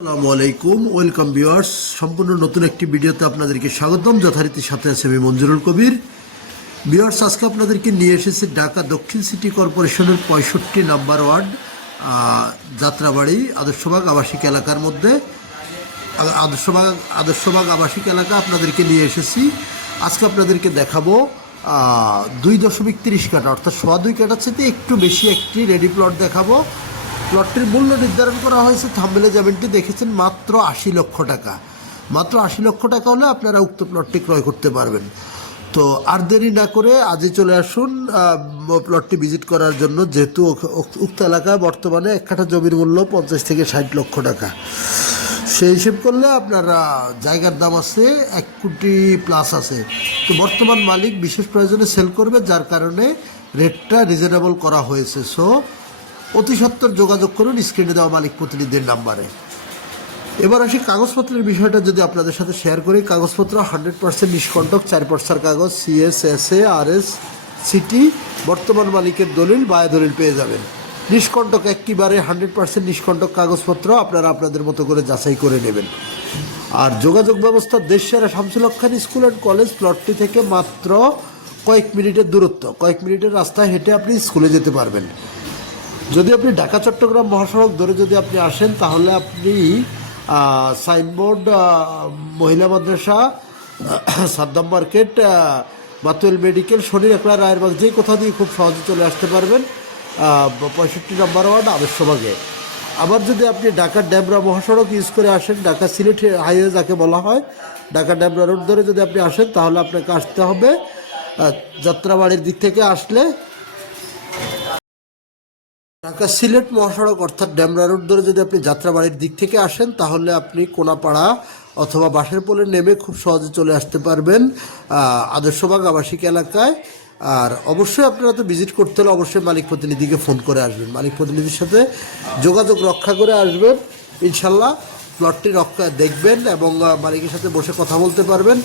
আসসালামু আলাইকুম, welcome viewers. সম্পূর্ণ নতুন একটি ভিডিওতে আপনাদেরকে স্বাগতম। যথারীতির সাথে আছে আমি মঞ্জুরুল কবির। ভিউয়ার্স, আজকে আপনাদেরকে নিয়ে এসেছি ঢাকা দক্ষিণ সিটি কর্পোরেশনের 65 নাম্বার ওয়ার্ড যাত্রাবাড়ি আদর্শবাগ আবাসিক এলাকার মধ্যে আদর্শবাগ আবাসিক এলাকা আপনাদেরকে নিয়ে এসেছি। আজকে আপনাদেরকে দেখাবো 2.30 কাঠা অর্থাৎ 2.25 কাঠার সাথে একটু বেশি একটি রেডি প্লট দেখাবো। প্লটটির মূল্য নির্ধারণ করা হয়েছে, থাম্বনেলে যেমনটি দেখেছেন, মাত্র 80 লক্ষ টাকা। মাত্র 80 লক্ষ টাকা হলে আপনারা উক্ত প্লটটি ক্রয় করতে পারবেন। তো আর দেরি না করে আজই চলে আসুন প্লটটি ভিজিট করার জন্য, যেহেতু উক্ত এলাকায় বর্তমানে এক কাঠা জমির মূল্য 50 থেকে 60 লক্ষ টাকা। সেই হিসেব করলে আপনারা জায়গার দাম আছে 1 কোটি প্লাস আছে। তো বর্তমান মালিক বিশেষ প্রয়োজনে সেল করবে, যার কারণে রেটটা রিজনেবল করা হয়েছে। সো অতি সত্বর যোগাযোগ করুন স্ক্রিনে দেওয়া মালিক প্রতিনিধির নাম্বারে। এবার আসি কাগজপত্রের বিষয়টা যদি আপনাদের সাথে শেয়ার করি। কাগজপত্র 100% নিষ্কণ্টক, 4 পর্সার কাগজ, CS, SA, RS, সিটি, বর্তমান মালিকের দলিল, বায়া দলিল পেয়ে যাবেন। নিষ্কণ্টক, একেবারে 100% নিষ্কণ্টক কাগজপত্র আপনারা আপনাদের মতো করে যাচাই করে নেবেন। আর যোগাযোগ ব্যবস্থা দেশসেরা শামসুল হক খান স্কুল অ্যান্ড কলেজ। প্লটটি থেকে মাত্র কয়েক মিনিটের দূরত্ব, কয়েক মিনিটের রাস্তায় হেঁটে আপনি স্কুলে যেতে পারবেন। যদি আপনি ঢাকা চট্টগ্রাম মহাসড়ক ধরে যদি আপনি আসেন, তাহলে আপনি সাইনবোর্ড, মহিলা মাদ্রাসা, সাদ্দাম মার্কেট, মাতুয়েল মেডিকেল, শনির একলা, রায়েরবাগ, যে কোথাও দিয়ে খুব সহজে চলে আসতে পারবেন 65 নাম্বার ওয়ার্ড আদর্শবাগে। আবার যদি আপনি ঢাকা ড্যামরা মহাসড়ক ইউজ করে আসেন, ঢাকা সিলেট হাইওয়ে যাকে বলা হয়, ঢাকা ড্যামরা রোড ধরে যদি আপনি আসেন, তাহলে আপনাকে আসতে হবে যাত্রাবাড়ির দিক থেকে। আসলে ঢাকা সিলেট মহাসড়ক অর্থাৎ ড্যামরা রোড ধরে যদি আপনি যাত্রাবাড়ির দিক থেকে আসেন, তাহলে আপনি কোনাপাড়া অথবা বাঁশের পোলে নেমে খুব সহজে চলে আসতে পারবেন আদর্শবাগ আবাসিক এলাকায়। আর অবশ্যই আপনারা তো ভিজিট করতে হলে অবশ্যই মালিক প্রতিনিধিকে ফোন করে আসবেন, মালিক প্রতিনিধির সাথে যোগাযোগ রক্ষা করে আসবেন। ইনশাল্লাহ প্লটটি রক্ষা দেখবেন এবং মালিকের সাথে বসে কথা বলতে পারবেন।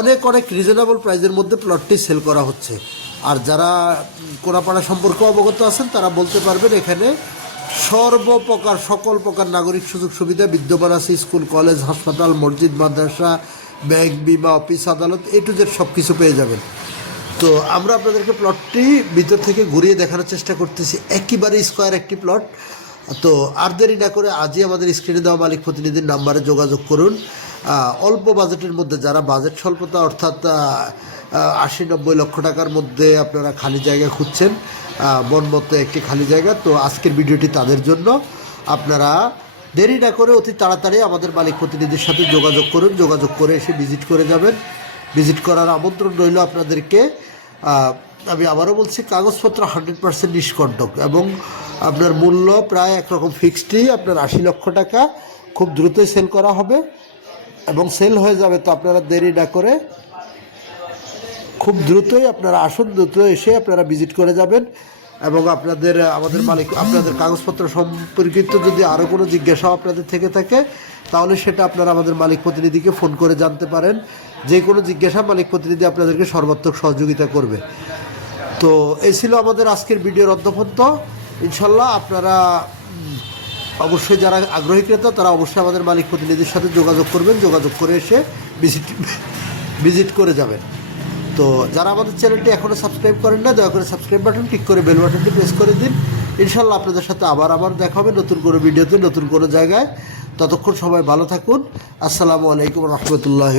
অনেক অনেক রিজনেবল প্রাইসের মধ্যে প্লটটি সেল করা হচ্ছে। আর যারা কোনাপাড়া সম্পর্কে অবগত আছেন, তারা বলতে পারবেন এখানে সর্বপ্রকার সকল প্রকার নাগরিক সুযোগ সুবিধা বিদ্যমান আছে। স্কুল, কলেজ, হাসপাতাল, মসজিদ, মাদ্রাসা, ব্যাংক, বিমা, অফিস, আদালত, A to Z সব কিছু পেয়ে যাবেন। তো আমরা আপনাদেরকে প্লটটি ভিতর থেকে ঘুরিয়ে দেখানোর চেষ্টা করতেছি। একেবারে স্কোয়ার একটি প্লট। তো আর দেরি না করে আজই আমাদের স্ক্রিনে দেওয়া মালিক প্রতিনিধির নাম্বারে যোগাযোগ করুন। অল্প বাজেটের মধ্যে, যারা বাজেট স্বল্পতা অর্থাৎ 80-90 লক্ষ টাকার মধ্যে আপনারা খালি জায়গা খুঁজছেন, মতো একটি খালি জায়গা, তো আজকের ভিডিওটি তাদের জন্য। আপনারা দেরি না করে অতি তাড়াতাড়ি আমাদের মালিক প্রতিনিধির সাথে যোগাযোগ করুন, যোগাযোগ করে এসে ভিজিট করে যাবেন। ভিজিট করার আমন্ত্রণ রইল আপনাদেরকে। আমি আবারও বলছি, কাগজপত্র 100% নিষ্কণ্টক এবং আপনার মূল্য প্রায় একরকম ফিক্সডই, আপনার 80 লক্ষ টাকা। খুব দ্রুতই সেল করা হবে এবং সেল হয়ে যাবে। তো আপনারা দেরি না করে খুব দ্রুতই আপনারা আসুন, দ্রুত এসে আপনারা ভিজিট করে যাবেন। এবং আমাদের মালিক আপনাদের কাগজপত্র সম্পর্কিত যদি আরও কোনো জিজ্ঞাসা আপনাদের থেকে থাকে, তাহলে সেটা আপনারা আমাদের মালিক প্রতিনিধিকে ফোন করে জানতে পারেন। যে কোনো জিজ্ঞাসা মালিক প্রতিনিধি আপনাদেরকে সর্বাত্মক সহযোগিতা করবে। তো এই ছিল আমাদের আজকের ভিডিওর অন্তঃপত্য। ইনশাল্লাহ আপনারা অবশ্যই, যারা আগ্রহী ক্রেতা, তারা অবশ্যই আমাদের মালিক প্রতিনিধির সাথে যোগাযোগ করবেন, যোগাযোগ করে এসে ভিজিট করে যাবেন। তো যারা আমাদের চ্যানেলটি এখনও সাবস্ক্রাইব করেন না, দয়া করে সাবস্ক্রাইব বাটন ক্লিক করে বেল বাটনটি প্রেস করে দিন। ইনশাল্লাহ আপনাদের সাথে আবার দেখা হবে নতুন কোনো ভিডিওতে, নতুন কোনো জায়গায়। ততক্ষণ সবাই ভালো থাকুন। আসসালামু আলাইকুম রহমতুল্লাহ।